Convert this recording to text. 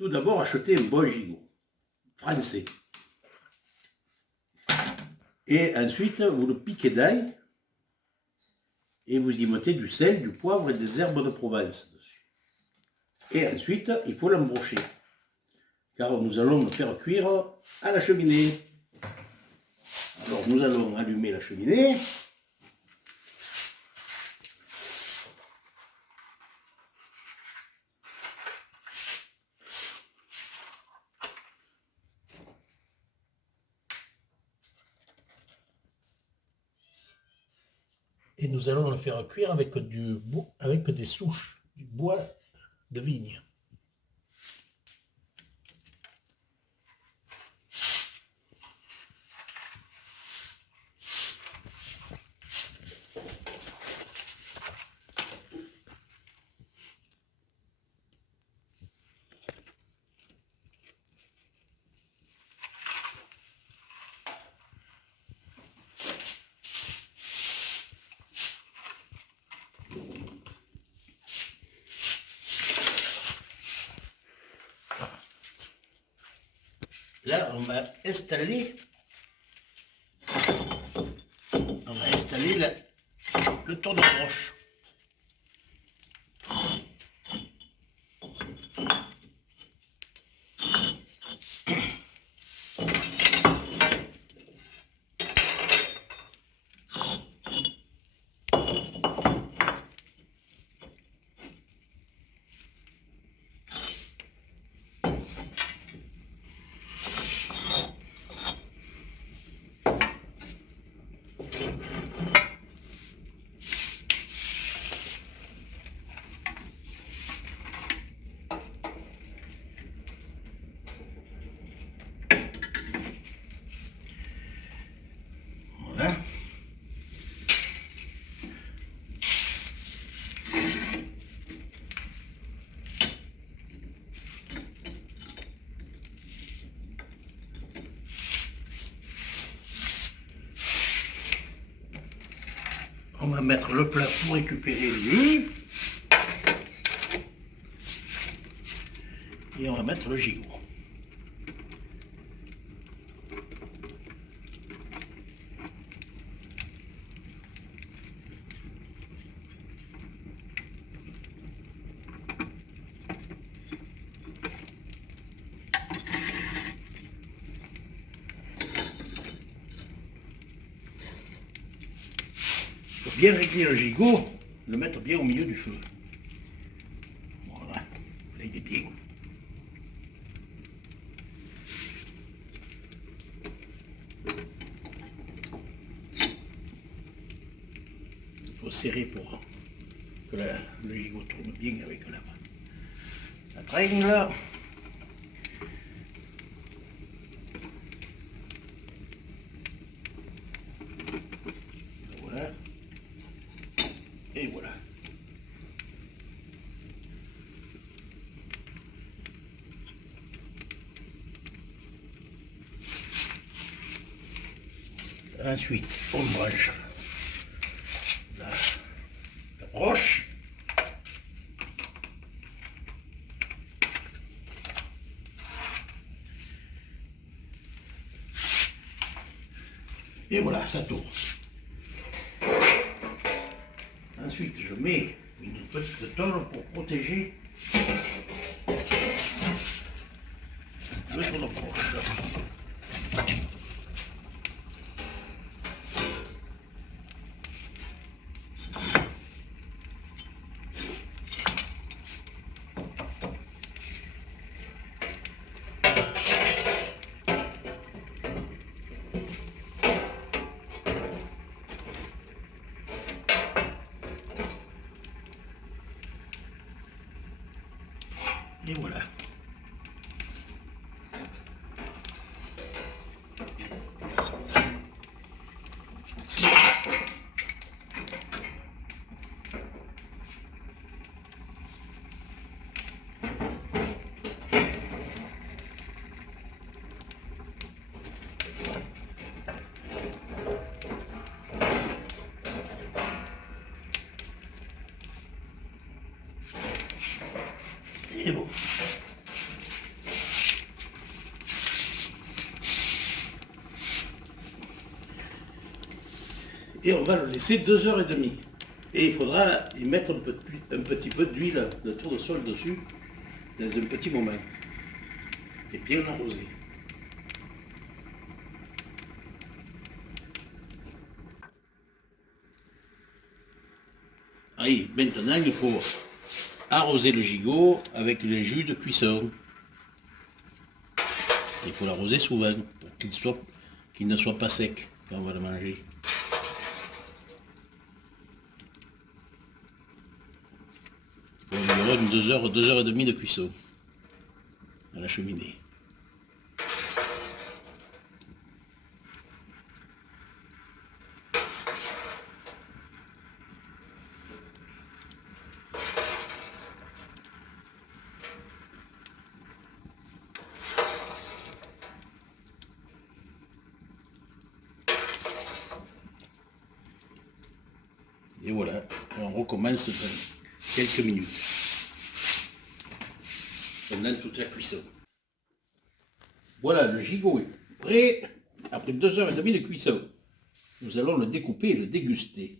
tout d'abord acheter un bon gigot français. Et ensuite, vous le piquez d'ail et vous y mettez du sel, du poivre et des herbes de Provence dessus. Et ensuite, il faut l'embrocher, car nous allons le faire cuire à la cheminée. Alors, nous allons allumer la cheminée. Et nous allons le faire cuire avec des souches, du bois de vigne. Là, on va installer le tour de broche. Voilà. On va mettre le plat pour récupérer l'huile. Et on va mettre le gigot. Pour bien régler le gigot, le mettre bien au milieu du feu. Voilà, là il est bien. Il faut serrer pour que le gigot tourne bien avec la tringle. Voilà. Et voilà. Ensuite, on branche la broche. Et voilà, ça tourne. Ensuite, je mets une petite tôle pour protéger le tour de broche. Et voilà. Et bon. Et on va le laisser 2 h 30. Et il faudra y mettre un petit peu d'huile de tournesol dessus, dans un petit moment. Et bien arroser. Allez, maintenant il faut arroser le gigot avec le jus de cuisson. Il faut l'arroser souvent, pour qu'il ne soit pas sec quand on va le manger. Environ 2 h, 2 h 30 de cuisson à la cheminée. Et voilà, on recommence dans quelques minutes. Pendant toute la cuisson. Voilà, le gigot est prêt. Après 2 h 30 de cuisson, nous allons le découper et le déguster.